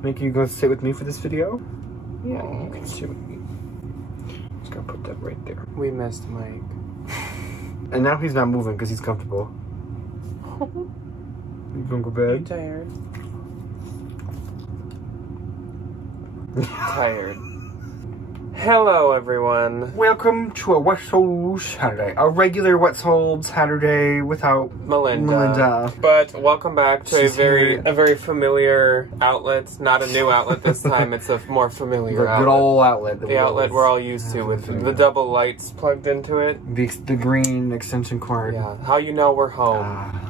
Make you go sit with me for this video? Yeah, you can sit with me. Just gonna put that right there. We missed Mike. And now he's not moving because he's comfortable. You gonna go to bed? You tired? Tired. Hello, everyone. Welcome to a What Sold Saturday. A regular What Sold Saturday without Melinda. But welcome back to She's a very familiar outlet. Not a new outlet this time. It's a more familiar The good old outlet. The outlet we're all used to with the double lights plugged into it. The green extension cord. Yeah. How you know we're home.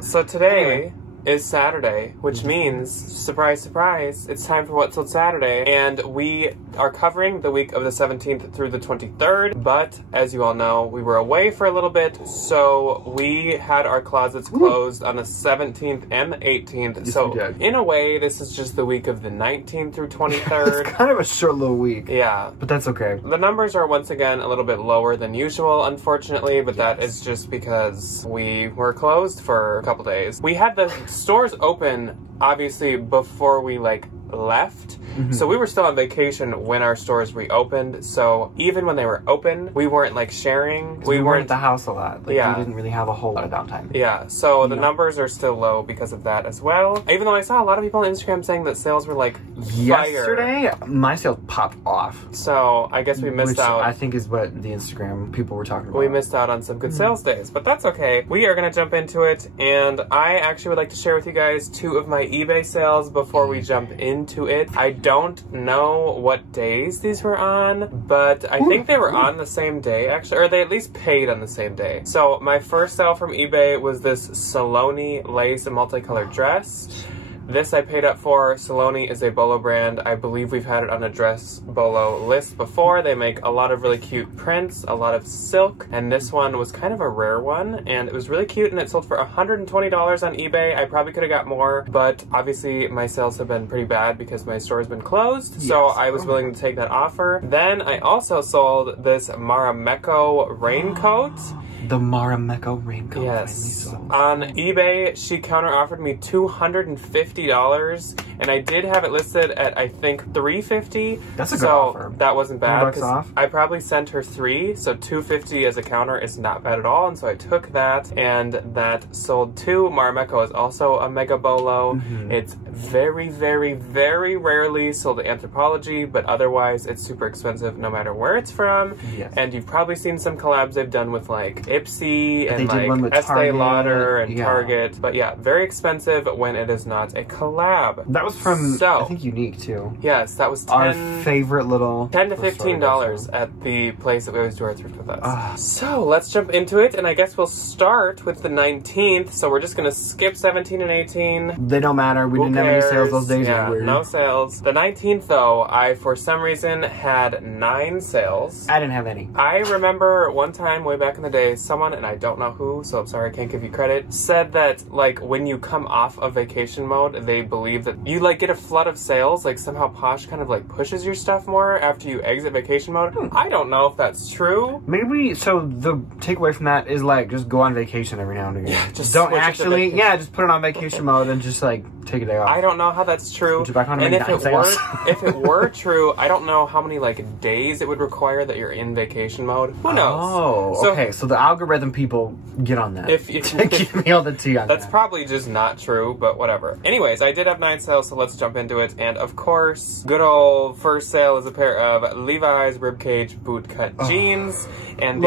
So today is Saturday, which means, surprise, surprise, it's time for What Sold Saturday, and we are covering the week of the 17th through the 23rd, but as you all know, we were away for a little bit, so we had our closets closed on the 17th and the 18th, Yes, so we did. in a way, this is just the week of the 19th through 23rd. It's kind of a short little week. Yeah. But that's okay. The numbers are once again a little bit lower than usual, unfortunately, but that is just because we were closed for a couple days. We had the stores open, obviously, before we, left. So we were still on vacation when our stores reopened, so even when they were open, we weren't, sharing. We weren't at the house a lot. Yeah. We didn't really have a whole lot of downtime. Yeah, so the numbers are still low because of that as well. Even though I saw a lot of people on Instagram saying that sales were, fire. Yesterday, my sales popped off. So I guess we missed out. I think is what the Instagram people were talking about. We missed out on some good sales days, but that's okay. We are going to jump into it, and I actually would like to share with you guys 2 of my eBay sales before we jump into it. I don't know what days these were on, but I think they were on the same day, actually, or they at least paid on the same day. So my first sale from eBay was this Saloni lace multicolored dress. This I paid up for. Saloni is a bolo brand. I believe we've had it on a dress bolo list before. They make a lot of really cute prints, a lot of silk, and this one was kind of a rare one, and it was really cute, and it sold for $120 on eBay. I probably could have got more, but obviously my sales have been pretty bad because my store has been closed, so I was willing to take that offer. Then I also sold this Marimekko raincoat. The Marimekko raincoat. Yes. On eBay, she counter offered me $250, and I did have it listed at, I think, $350. That's a good offer. That wasn't bad. $100 off. I probably sent her 3, so $250 as a counter is not bad at all, and so I took that, and that sold too. Marimekko is also a mega bolo. It's very, very, very rarely sold at Anthropology, but otherwise it's super expensive no matter where it's from. Yes. And you've probably seen some collabs they've done with Ipsy and Estee Target. Lauder and Target, but yeah, very expensive when it is not a collab. That was from, I think, Unique too. Yes, that was our favorite little $10 to $15 at the place that we always do our thrift with us. So let's jump into it, and I guess we'll start with the 19th. So we're just gonna skip 17 and 18. They don't matter. We didn't have any sales those days. Yeah, no sales. The 19th though, I for some reason had 9 sales. I didn't have any. I remember one time way back in the day, someone, and I don't know who, so I'm sorry I can't give you credit, said that when you come off of vacation mode, they believe that you get a flood of sales, somehow Posh kind of pushes your stuff more after you exit vacation mode. I don't know if that's true. Maybe, so the takeaway from that is just go on vacation every now and again. Yeah, just don't actually, just put it on vacation mode and just take a day off. I don't know how that's true. And if it were true, I don't know how many days it would require that you're in vacation mode. Who knows? Oh, okay. So the algorithm people get on that. If give me all the tea on that's probably just not true, but whatever. Anyways, I did have 9 sales, so let's jump into it. And of course, good old first sale is a pair of Levi's ribcage bootcut jeans, and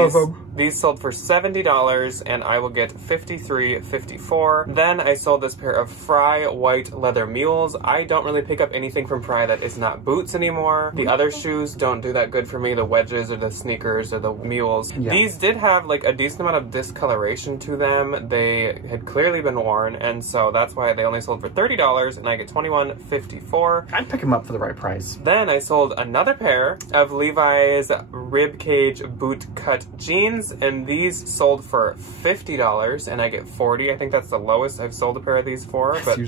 these sold for $70, and I will get $53.54. Then I sold this pair of Fry white leather mules. I don't really pick up anything from Fry that is not boots anymore. The other shoes don't do that good for me, the wedges or the sneakers or the mules. Yeah. These did have a decent amount of discoloration to them. They had clearly been worn, and so that's why they only sold for $30, and I get $21.54. I'd pick them up for the right price. Then I sold another pair of Levi's ribcage bootcut jeans. jeans, and these sold for $50, and I get 40. I think that's the lowest I've sold a pair of these for, but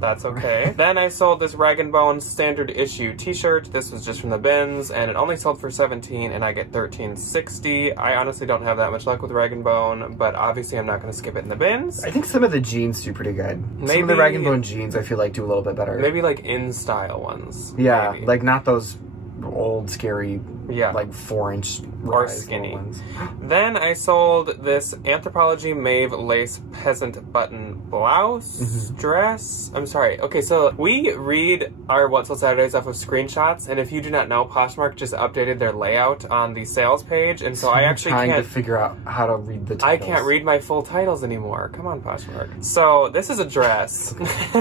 that's okay. Then I sold this Rag & Bone standard issue t-shirt. This was just from the bins, and it only sold for $17, and I get $13.60. I honestly don't have that much luck with Rag & Bone, but obviously I'm not going to skip it in the bins. I think some of the jeans do pretty good. Maybe, some of the Rag & Bone jeans I feel like do a little bit better. Maybe like in-style ones. Yeah, maybe. like not those old, scary, like 4-inch or skinny ones. Then I sold this Anthropologie Mauve lace peasant button blouse dress. I'm sorry. Okay, so we read our What Sold Saturdays off of screenshots, and if you do not know, Poshmark just updated their layout on the sales page, and so I actually can't to figure out how to read the titles. I can't read my full titles anymore. Come on, Poshmark. So this is a dress,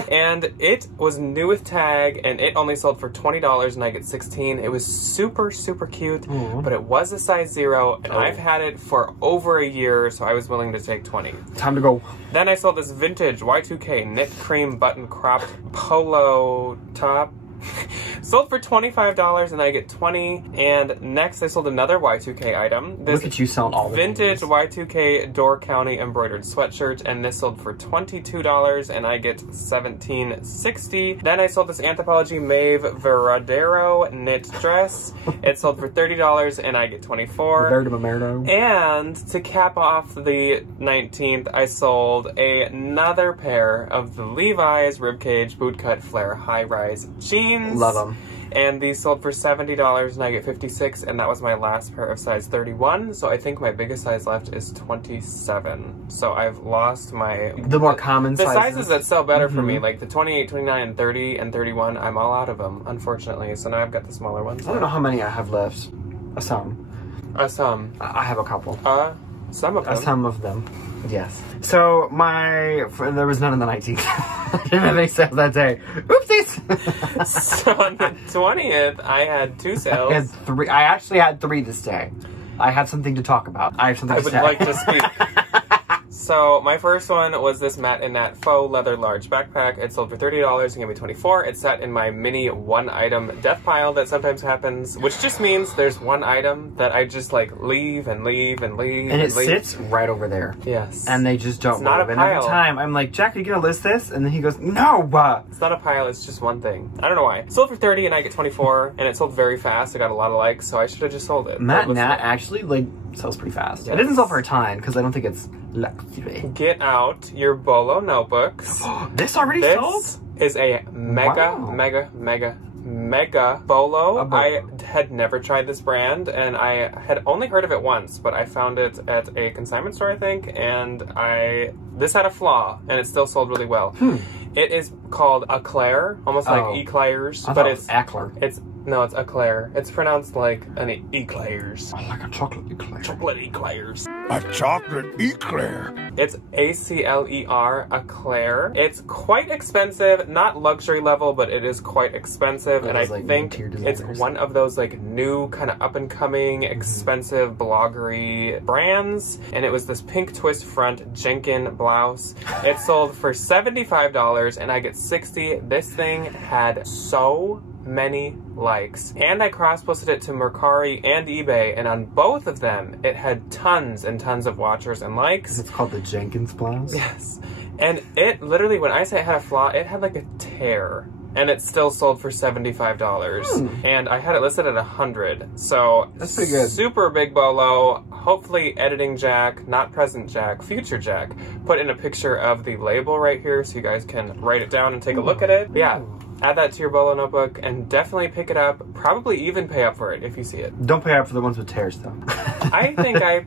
and it was new with tag, and it only sold for $20, and I get $16. It was super, super cute, but it was a size 0, and I've had it for over a year, so I was willing to take 20. Time to go. Then I sold this vintage Y2K knit cream button cropped polo top. Sold for $25, and I get 20. And next I sold another Y2K item. This Look at you selling all the vintage Y2K Door County embroidered sweatshirt, and this sold for $22, and I get $17.60. Then I sold this Anthropologie Mauve Veradero knit dress. It sold for $30, and I get $24. And to cap off the 19th, I sold another pair of the Levi's Ribcage Bootcut Flare high-rise jeans. Love them. And these sold for $70, and I get 56, and that was my last pair of size 31, so I think my biggest size left is 27. So I've lost my... The more common sizes. The sizes that sell better for me, like the 28, 29, and 30, and 31, I'm all out of them, unfortunately, so now I've got the smaller ones. I don't know how many I have left. Some. Some. I have a couple. Some of them. Some of them. Yes. So there was none on the 19th. I didn't have any sales that day. Oopsies! So on the 20th, I had 2 sales. I had 3. I actually had 3 this day. I have something to talk about. I have something to say. I would like to speak. So my first one was this Matt and Nat faux leather large backpack. It sold for $30 and gave me 24. It sat in my mini 1-item death pile that sometimes happens, which just means there's one item that I just like leave and leave and leave. And it sits right over there. Yes. And they just don't move. Not a pile. And every time I'm like, Jack, are you gonna list this? And then he goes, no. It's not a pile, it's just one thing. I don't know why. It sold for 30 and I get 24, and it sold very fast. I got a lot of likes, so I should have just sold it. Matt and Nat actually like sells pretty fast. Yes. It doesn't sell for a ton because I don't think it's luxury. Get out your Bolo notebooks. This already sold? This is a mega Bolo. I had never tried this brand, and I had only heard of it once, but I found it at a consignment store, I think, and this had a flaw, and it still sold really well. It is called Eclair, almost like Eclairs, but it's Eclair. No, it's Eclair. It's pronounced like an Eclairs. Oh, like a chocolate eclair. Chocolate Eclairs. A chocolate eclair. It's A-C-L-E-R, Eclair. It's quite expensive, not luxury level, but it is quite expensive, and I think it's one of those like new kind of up-and-coming, expensive bloggery brands, and it was this pink twist front Jenkin blouse. It sold for $75, and I get 60. This thing had so many likes, and I cross-posted it to Mercari and eBay, and on both of them it had tons and tons of watchers and likes. It's called the Jenkins blouse? Yes. And it literally, when I say it had a flaw, it had like a tear, and it still sold for $75. And I had it listed at 100. So that's pretty good. Super big Bolo. Hopefully editing Jack, not present Jack, future Jack, put in a picture of the label right here so you guys can write it down and take a look at it. But yeah. Add that to your Bolo notebook and definitely pick it up. Probably even pay up for it if you see it. Don't pay up for the ones with tears, though. I think I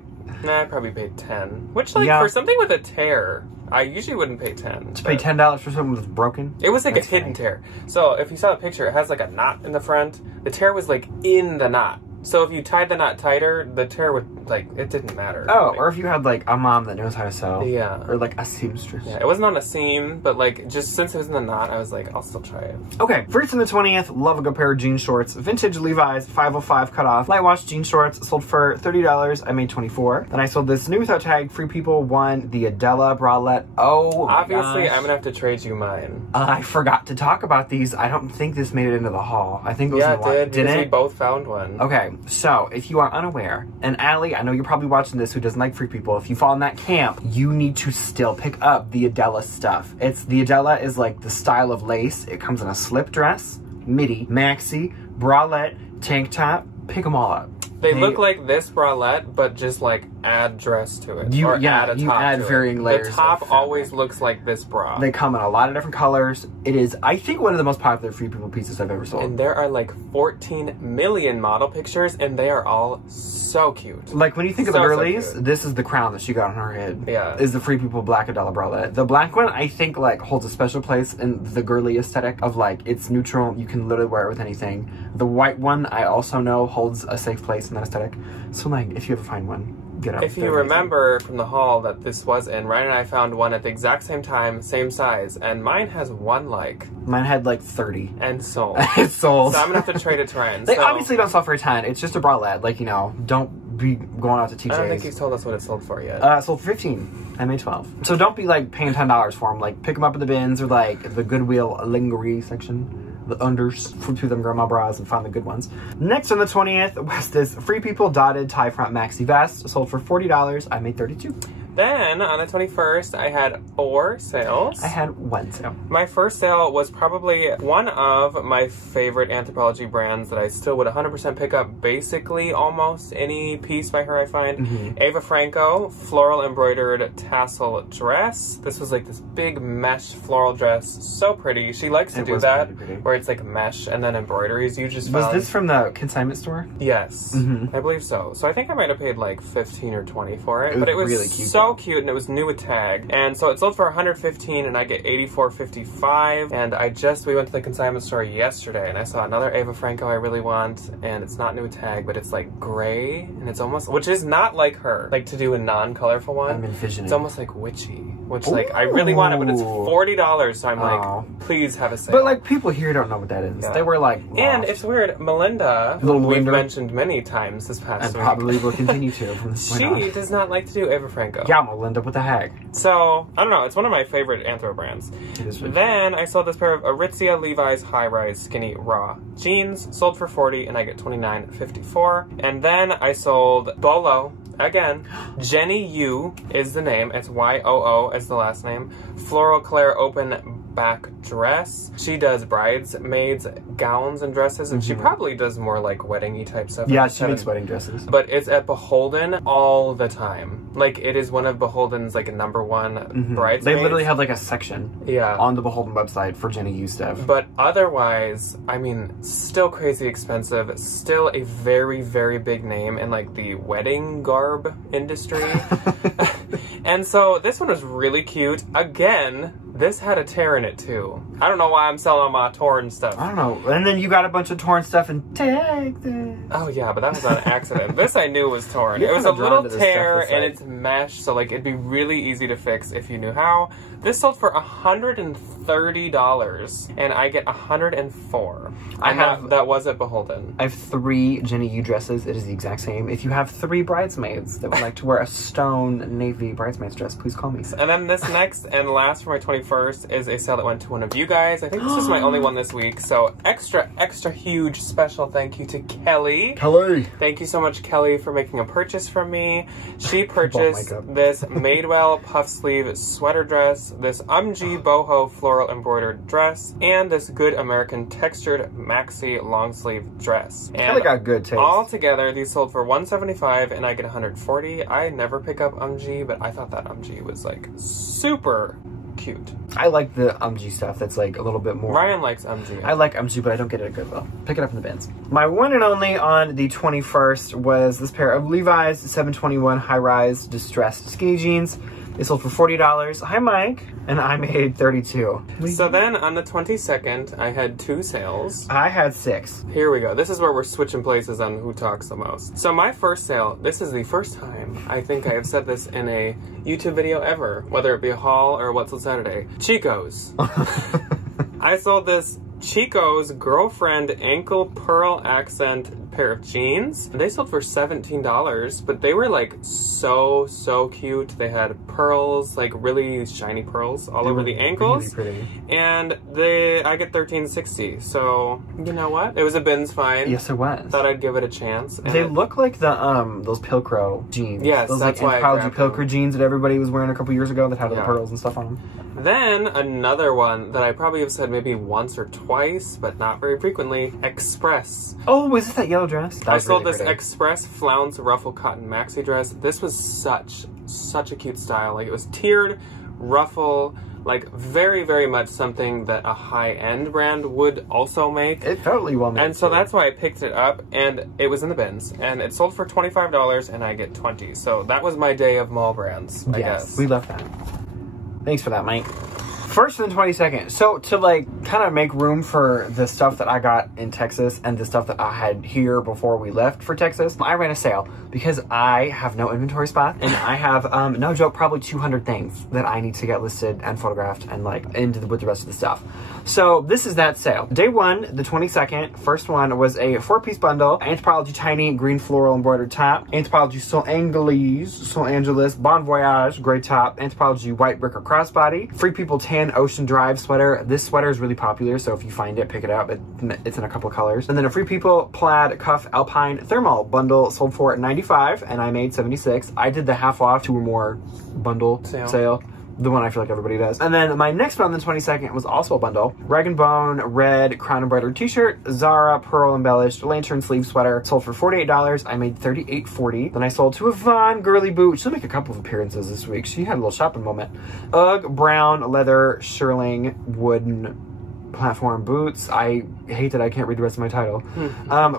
probably paid 10. Which, like, for something with a tear, I usually wouldn't pay 10. To pay $10 for something that's broken? It was like a hidden tear. So if you saw the picture, it has like a knot in the front. The tear was like in the knot. So if you tied the knot tighter, the tear would, like, it didn't matter. Oh, like, or if you had, like, a mom that knows how to sew. Yeah. Or, like, a seamstress. Yeah, it wasn't on a seam, but, like, just since it was in the knot, I was like, I'll still try it. Okay, first on the 20th, love a good pair of jean shorts. Vintage Levi's 505 cutoff. Light wash jean shorts sold for $30. I made 24. Then I sold this new without tag, Free People 1, the Adela bralette. Oh, obviously, I'm gonna have to trade you mine. I forgot to talk about these. I don't think this made it into the haul. I think it was it did. Because we both found one. Okay, Okay, so if you are unaware, and Allie, I know you're probably watching this who doesn't like Free People, if you fall in that camp, you need to still pick up the Adela stuff. The Adela is like the style of lace. It comes in a slip dress, midi, maxi, bralette, tank top. Pick them all up. They look like this bralette, but just like add dress to it. You add a top you add to varying it. layers. The top always looks like this bra. They come in a lot of different colors. It is, I think, one of the most popular Free People pieces I've ever sold. And there are like 14 million model pictures, and they are all so cute. Like when you think of the girlies, this is the crown that she got on her head. Yeah. Is the Free People black Adela bralette. The black one, I think, like holds a special place in the girly aesthetic of like, it's neutral. You can literally wear it with anything. The white one, I also know, holds a safe place in that aesthetic. So like, if you ever find one, get up. If you remember from the haul that this was in, Ryan and I found one at the exact same time, same size, and mine has one like. Mine had like 30. And sold. It's sold. So I'm gonna have to trade it to Ryan. They obviously don't sell for a ton. It's just a bralette. Like, you know, don't be going out to TJ's. I don't think he's told us what it sold for yet. It sold for 15. I made 12. So don't be like paying $10 for them. Like pick them up in the bins or like the Goodwill lingerie section. The unders to them grandma bras and find the good ones. Next on the 20th was this Free People dotted tie front maxi vest. Sold for $40. I made 32. Then, on the 21st, I had 4 sales. I had 1 sale. My first sale was probably one of my favorite Anthropologie brands that I still would 100% pick up basically almost any piece by her I find. Ava Franco, floral embroidered tassel dress. This was like this big mesh floral dress. So pretty. She likes to do that, where it's like mesh and then embroideries. You just found... Was this from the consignment store? Yes, I believe so. So I think I might have paid like 15 or 20 for it, but it was really cute. So cute, and it was new with tag, and so it sold for 115 and I get 84.55. And we went to the consignment store yesterday and I saw another Ava Franco I really want, and it's not new with tag, but it's like gray, and it's almost, which is not like her, like to do a non-colorful one. I'm envisioning. It's almost like witchy, which like I really want it, but it's $40, so I'm like, please have a sale. But like people here don't know what that is. They were like lost. And it's weird, Melinda, who we've mentioned many times this past week, and probably will continue to from this point on. She does not like to do Ava Franco. Yeah, Melinda, what the heck? So, I don't know, it's one of my favorite Anthro brands. It is really Then I sold this pair of Aritzia Levi's high-rise skinny raw jeans, sold for 40 and I get 29.54. And then I sold Bolo, again, Jenny Yu is the name, it's Y-O-O as the last name, floral Claire open back dress. She does bridesmaids gowns and dresses, and she probably does more like wedding-y type stuff. Yeah, she makes wedding dresses. But it's at Beholden all the time. Like, it is one of Beholden's like #1 bridesmaids. They literally have like a section Yeah. on the Beholden website for Jenny Yu stuff. But otherwise, I mean, still crazy expensive, still a very, very big name in like the wedding garb industry. And so this one was really cute. Again, this had a tear in it too. I don't know why I'm selling all my torn stuff. I don't know. And then you got a bunch of torn stuff and take this. Oh yeah, but that was on accident. This I knew was torn. You're it was a kinda drawn little to this tear stuff, and it's mesh, so like it'd be really easy to fix if you knew how. This sold for $130 and I get 104. That was at Beholden. I have 3 Jenny Yu dresses. It is the exact same. If you have 3 bridesmaids that would like to wear a stone navy bridesmaid's dress, please call me. And then this next and last for my 21st is a sale that went to one of you guys. I think this was my only one this week. So extra huge special thank you to Kelly. Kelly! Thank you so much, Kelly, for making a purchase from me. She purchased this Madewell puff sleeve sweater dress, this UMG boho floral embroidered dress, and this Good American textured maxi long sleeve dress. And Kelly got good taste. All together, these sold for $175 and I get 140. I never pick up UMG, but I thought that UMG was like super cute. I like the UMG stuff that's like a little bit more. Ryan likes UMG. I like UMG, but I don't get it at Goodwill. Pick it up in the bins. My one and only on the 21st was this pair of Levi's 721 high-rise distressed skinny jeans. They sold for $40. Hi, Mike. And I made 32. So then on the 22nd, I had 2 sales. I had 6. Here we go. This is where we're switching places on who talks the most. So my first sale, this is the first time I think I have said this in a YouTube video ever, whether it be a haul or What's on Saturday. Chico's. I sold this Chico's Girlfriend ankle pearl accent pair of jeans. They sold for $17, but they were like so cute. They had pearls, like really shiny pearls all over the ankles. Really pretty. And I get $13.60. So you know what? It was a bins find. Yes, it was. Thought I'd give it a chance. And they look like the those Pilcrow jeans. Yes, those that's like why I Anthropology grabbed Pilcrow jeans that everybody was wearing a couple years ago that had the pearls and stuff on them. Then another one that I probably have said maybe once or twice, but not very frequently, Express. Oh, was it that yellow dress? I sold this Express flounce ruffle cotton maxi dress. This was such a cute style. Like, it was tiered, ruffle, like very much something that a high-end brand would also make. It totally well made. And so that's why I picked it up, and it was in the bins, and it sold for $25, and I get 20. So that was my day of mall brands, I guess. We love that. Thanks for that, Mike. First and 22nd. So to like kind of make room for the stuff that I got in Texas and the stuff that I had here before we left for Texas, I ran a sale because I have no inventory spot and I have, no joke, probably 200 things that I need to get listed and photographed and like with the rest of the stuff. So this is that sale. Day one, the 22nd, first one was a 4-piece bundle, Anthropologie tiny green floral embroidered top, Anthropologie Sol Angeles, Bon Voyage gray top, Anthropologie white brick or crossbody, Free People tan Ocean Drive sweater. This sweater is really popular, so if you find it, pick it up. It's in a couple of colors. And then a Free People plaid cuff alpine thermal bundle sold for $95 and I made $76. I did the half off 2 or more bundle sale. The one I feel like everybody does. And then my next one on the 22nd was also a bundle. Rag & Bone red crown embroidered t-shirt, Zara pearl embellished lantern sleeve sweater, sold for $48. I made $38.40. Then I sold to Yvonne girly boot. She'll make a couple of appearances this week. She had a little shopping moment. UGG brown leather shearling wooden platform boots. I hate that I can't read the rest of my title.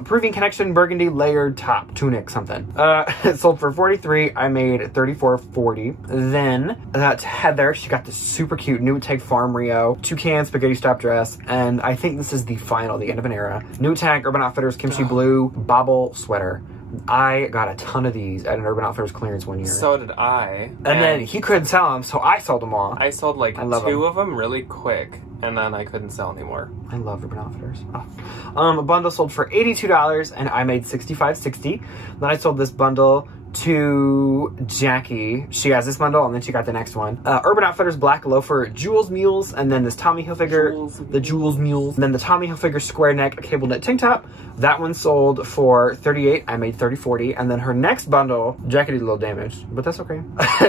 Proving Connection burgundy layered top tunic something. It sold for $43. I made $34.40. Then that's Heather. She got this super cute New Tag Farm Rio toucan spaghetti strap dress, and I think this is the end of an era. New Tag Urban Outfitters kimchi blue bobble sweater. I got a ton of these at an Urban Outfitters clearance one year. So did I. And then he couldn't sell them, so I sold them all. I sold like 2 of them really quick, and then I couldn't sell anymore. I love Urban Outfitters. Oh. A bundle sold for $82 and I made $65.60. Then I sold this bundle to Jackie. She has this bundle and then she got the next one. Urban Outfitters black loafer Jules Mules, and then this Tommy Hilfiger, the Jules Mules, and then the Tommy Hilfiger square neck cable knit tank top. That one sold for $38. I made $30.40. And then her next bundle, Jackie did a little damage, but that's okay.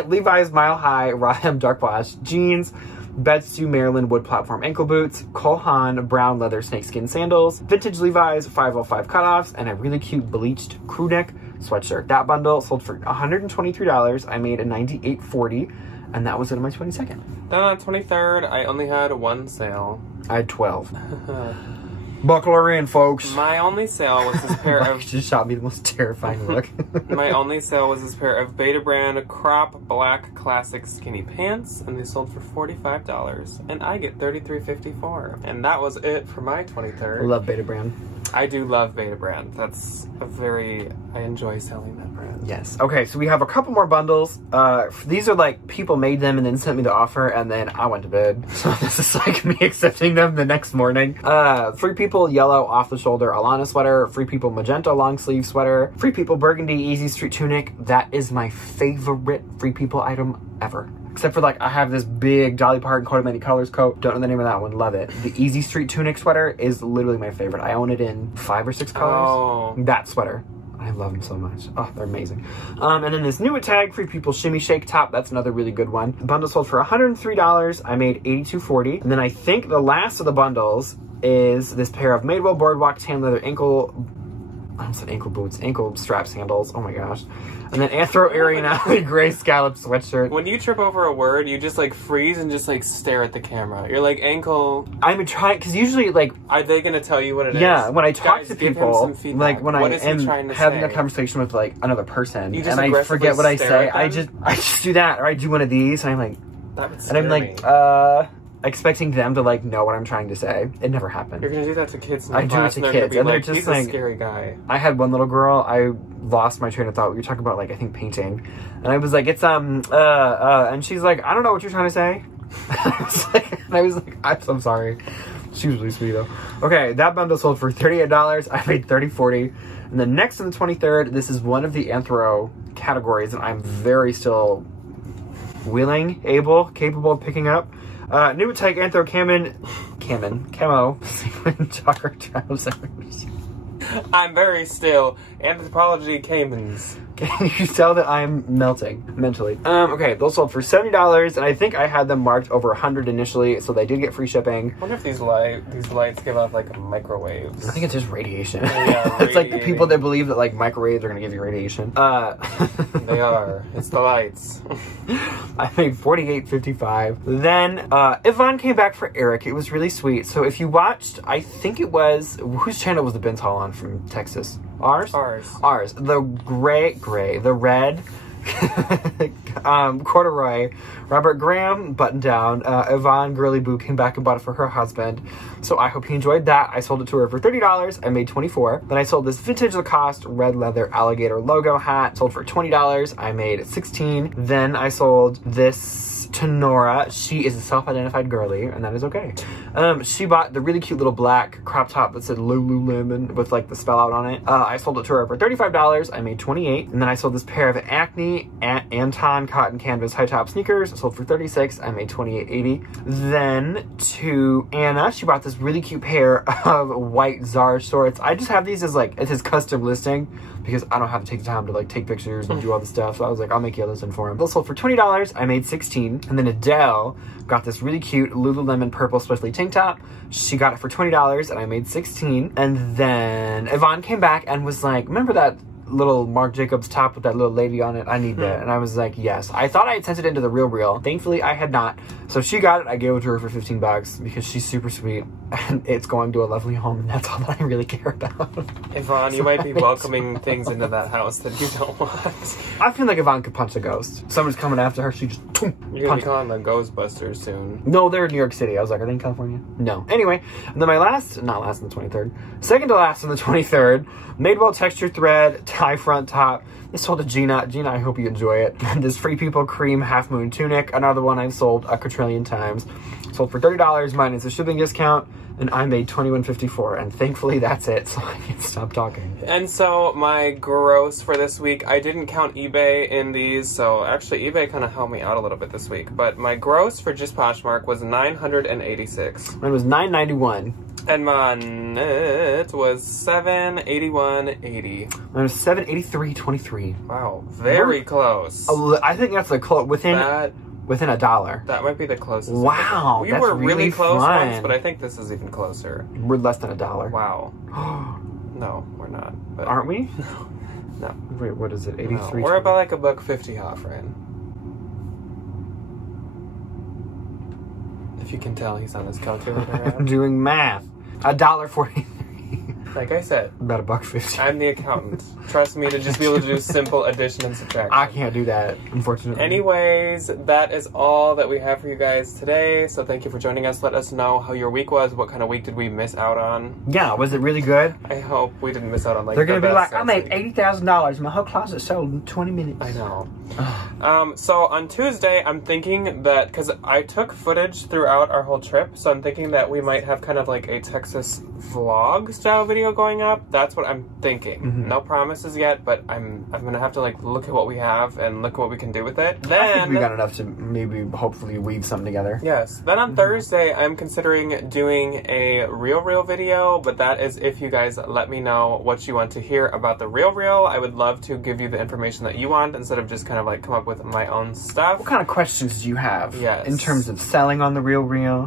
Levi's Mile High Raw Hem dark wash jeans, Bedstu Maryland wood platform ankle boots, Cole Haan brown leather snakeskin sandals, vintage Levi's 505 cutoffs, and a really cute bleached crew neck sweatshirt. That bundle sold for $123. I made a $98.40, and that was it on my 22nd. Then on 23rd, I only had 1 sale. I had 12. Buckle her in, folks. My only sale was this pair of... just shot me the most terrifying look. My only sale was this pair of Beta brand crop black classic skinny pants, and they sold for $45, and I get $33.54. And that was it for my 23rd. I love Beta brand. I do love Beta brand. That's I enjoy selling that brand. Yes. Okay, so we have a couple more bundles. These are like people made them and then sent me the offer, and then I went to bed. So this is like me accepting them the next morning. Free People yellow off the shoulder Alana sweater, Free People magenta long sleeve sweater, Free People burgundy easy street tunic. That is my favorite Free People item ever. Except for like, I have this big Dolly Parton coat of many colors coat. Don't know the name of that one. Love it. The Easy Street tunic sweater is literally my favorite. I own it in 5 or 6 colors. Oh. That sweater. I love them so much. Oh, they're amazing. And then this New Tag Free People shimmy shake top. That's another really good one. Bundle sold for $103. I made $82.40. And then I think the last of the bundles is this pair of Madewell Boardwalk tan leather ankle boots, ankle strap sandals. Oh my gosh. And then Anthro Aryan Alley gray scallop sweatshirt. When you trip over a word, you just like freeze and just like stare at the camera. You're like, ankle. I'm trying, because usually like... Are they going to tell you what it is? Yeah, when I talk to people, like when I am having say? A conversation with like another person and I forget what I say, I just do that, or I do one of these and I'm like... That would scare me. Expecting them to like know what I'm trying to say. It never happened. You're gonna do that to kids in I do it to kids, and they're just he's like, a scary guy. I had one little girl, I lost my train of thought. We were talking about like, I think painting. And I was like, it's and she's like, I don't know what you're trying to say. And I was like, I'm so sorry. She was really sweet though. Okay, that bundle sold for $38. I made $30.40. And then next on the 23rd, this is one of the Anthro categories that I'm very still capable of picking up. New Tyke Anthro Camo sequin jogger trousers. I'm very still. Anthropology Caymans. Can you tell that I'm melting mentally? Okay, those sold for $70, and I think I had them marked over 100 initially, so they did get free shipping. I wonder if these lights give off like microwaves. I think it's just radiation. Yeah, it's like the people that believe that like microwaves are gonna give you radiation. They are. It's the lights. I made $48.55. Then Yvonne came back for Eric. It was really sweet. So if you watched, I think it was, whose channel was the Benz Hall on from Texas? Ours. The the red corduroy Robert Graham button down. Yvonne Girly Boo came back and bought it for her husband. So I hope he enjoyed that. I sold it to her for $30. I made $24. Then I sold this vintage Lacoste red leather alligator logo hat. Sold for $20. I made $16. Then I sold this to Nora. She is a self-identified girly, and that is okay. She bought the really cute little black crop top that said Lululemon with like the spell out on it. I sold it to her for $35. I made $28. And then I sold this pair of Acne Anton cotton canvas high top sneakers. Sold for $36. I made $28.80. Then to Anna, she bought this really cute pair of white Zara shorts. I just have these as like, it's his custom listing because I don't have to take the time to like take pictures and do all the stuff. So I was like, I'll make you a listing for him. Those sold for $20. I made $16. And then Adele got this really cute Lululemon purple Swiftly tank top. She got it for $20 and I made $16. And then Yvonne came back and was like, remember that little Marc Jacobs top with that little lady on it? I need that. And I was like, yes. I thought I had sent it into the Real. Thankfully, I had not. So she got it. I gave it to her for $15 because she's super sweet and it's going to a lovely home, and that's all that I really care about. Yvonne, you might be welcoming things into that house that you don't want. I feel like Yvonne could punch a ghost. Someone's coming after her, she just You're gonna be calling the Ghostbusters soon. No, they're in New York City. I was like, are they in California? No. Anyway, and then my not last on the 23rd, second to last on the 23rd, Madewell texture thread tie front top. This sold to Gina. Gina, I hope you enjoy it. This Free People cream half moon tunic. Another one I've sold a quadrillion times. Sold for $30 minus a shipping discount. And I made $21.54, and thankfully that's it, so I can stop talking. And so my gross for this week, I didn't count eBay in these, so actually eBay kind of helped me out a little bit this week. But my gross for just Poshmark was $986. Mine was $991. And my net was $781.80. Mine was $783.23. Wow, very close. I think that's a close within a dollar. That might be the closest. Wow, we were really close fun. once, but I think this is even closer. We're less than a dollar. Wow. No, we're not. But aren't we? No. Wait, what is it? 83. No, we're about like $1.50 off, right? If you can tell, he's on his calculator. I'm doing math. $1.43. Like I said, about $1.50. I'm the accountant. Trust me to just be able to do simple addition and subtraction. I can't do that, unfortunately. Anyways, that is all that we have for you guys today. So thank you for joining us. Let us know how your week was. What kind of week did we miss out on? Yeah, was it really good? I hope we didn't miss out on like. They're gonna be like, I made $80,000. My whole closet sold in 20 minutes. I know. So on Tuesday, I'm thinking that because I took footage throughout our whole trip, so I'm thinking that we might have kind of like a Texas vlog style video going up. That's what I'm thinking. No promises yet, but I'm gonna have to like look at what we have and look at what we can do with it. Then I think we got enough to maybe hopefully weave something together. Yes. Then on Thursday, I'm considering doing a real video, but that is if you guys let me know what you want to hear about the real. I would love to give you the information that you want instead of just kind of like come up with my own stuff. What kind of questions do you have? Yes. In terms of selling on the real,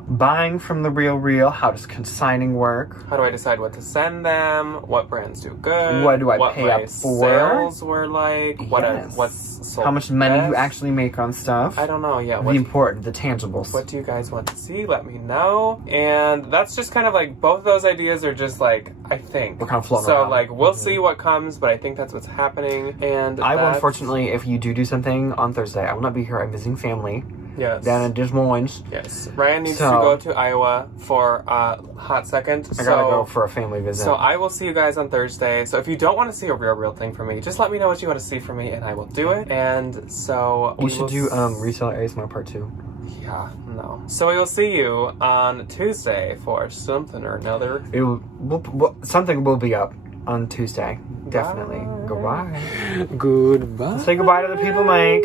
buying from the real, how does consigning work? How do I decide what to send them? What brands do good? What do I pay up for? Sales were like? What's sold? How much money you actually make on stuff? I don't know. Yeah. The important, the tangibles. What do you guys want to see? Let me know. And that's just kind of like both of those ideas are just like I think. We're kind of floating around. So like we'll see what comes, but I think that's what's happening. And I will unfortunately, if you do something on Thursday, I will not be here. I'm visiting family. Yes. Down in Des Moines. Yes. Ryan needs to go to Iowa for a hot second. I gotta go for a family visit. So I will see you guys on Thursday. So if you don't want to see a real thing from me, just let me know what you want to see from me and I will do it. And so we should do Reseller ASMR Part 2. Yeah, no. So we'll see you on Tuesday for something or another. Something will be up on Tuesday. Definitely. Goodbye. Goodbye. Say goodbye to the people, Mike.